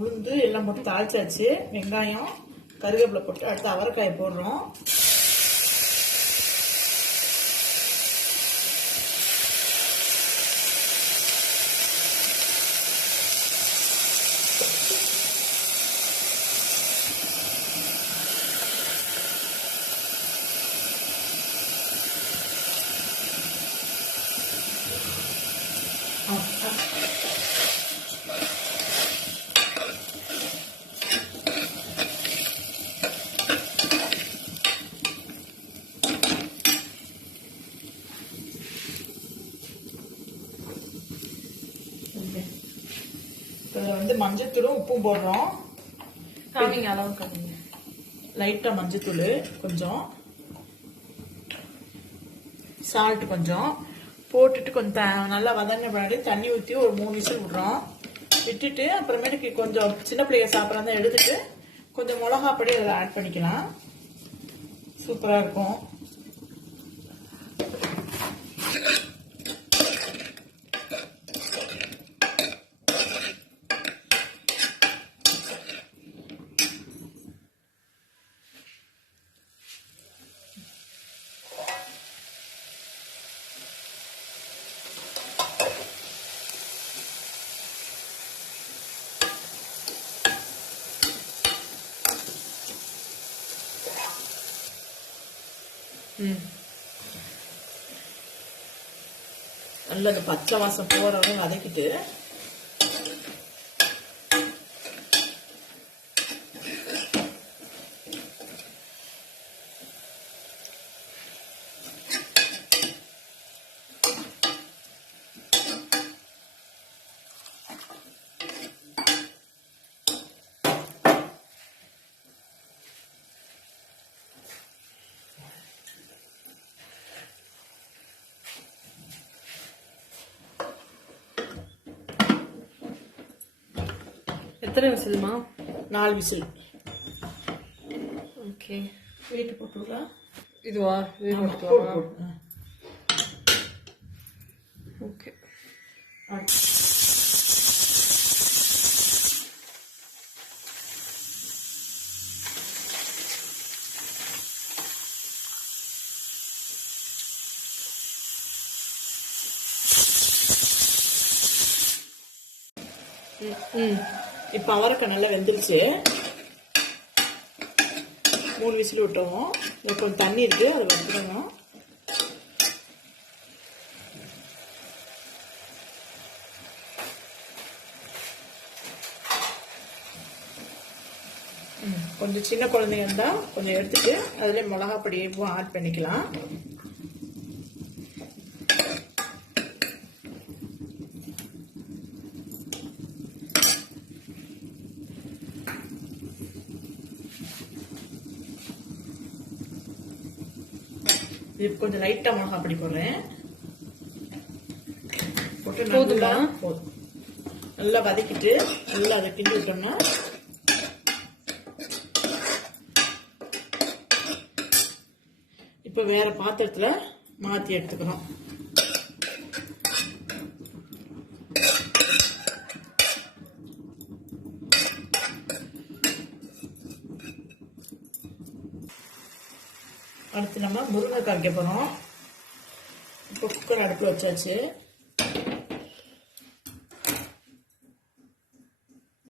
உளுந்து எல்லாம் போட்டு தாளிச்சாச்சு. வெங்காயம் கருவேப்பிலை போட்டு அடுத்து அவரைக்காயை போடுறோம். இதில் மஞ்சத்தூளும் உப்பும் போடுறோம். காமிங்க அளவு காமிங்க. லைட்டாக மஞ்சத்தூள் கொஞ்சம், சால்ட் கொஞ்சம் போட்டுட்டு கொஞ்சம் நல்லா வதங்கின பின்னாடி தண்ணி ஊற்றி ஒரு 3 விசில் விடுறோம். விட்டுட்டு அப்புறமேட்டுக்கு கொஞ்சம் சின்ன பிள்ளைங்க சாப்பிட்றதா எடுத்துட்டு கொஞ்சம் மிளகா பொடி அதில் ஆட் பண்ணிக்கலாம். சூப்பராக இருக்கும். நல்ல அந்த பச்சை வாசம் போற வரை வதக்கிட்டு எத்தனை விசில்மா? 4 விசில். ஓகே, வெயிட் போட்டுக்கலாம். இதுவா? ஓகே. இப்போ அவரைக்காய் நல்லா வெந்துருச்சு. 3 விசில் விட்டோம். இப்போ கொஞ்சம் தண்ணி இருக்கு, அதை வந்துடணும். கொஞ்சம் சின்ன குழந்தைங்க இருந்தால் கொஞ்சம் எடுத்துட்டு அதில் மிளகா பொடியும் ஆட் பண்ணிக்கலாம். இது கொஞ்சம் லைட்டா மிளகா பொடி போடுறேன். போட்டு நல்லா வதக்கிட்டு நல்லா அதை கிண்டி விட்டோம்னா இப்ப வேற பாத்திரத்துல மாத்தி எடுத்துக்கிறோம். அடுத்து நம்ம முருங்கைக்காய் வைக்க போறோம். இப்போ குக்கர் அடுப்பில் வச்சாச்சு.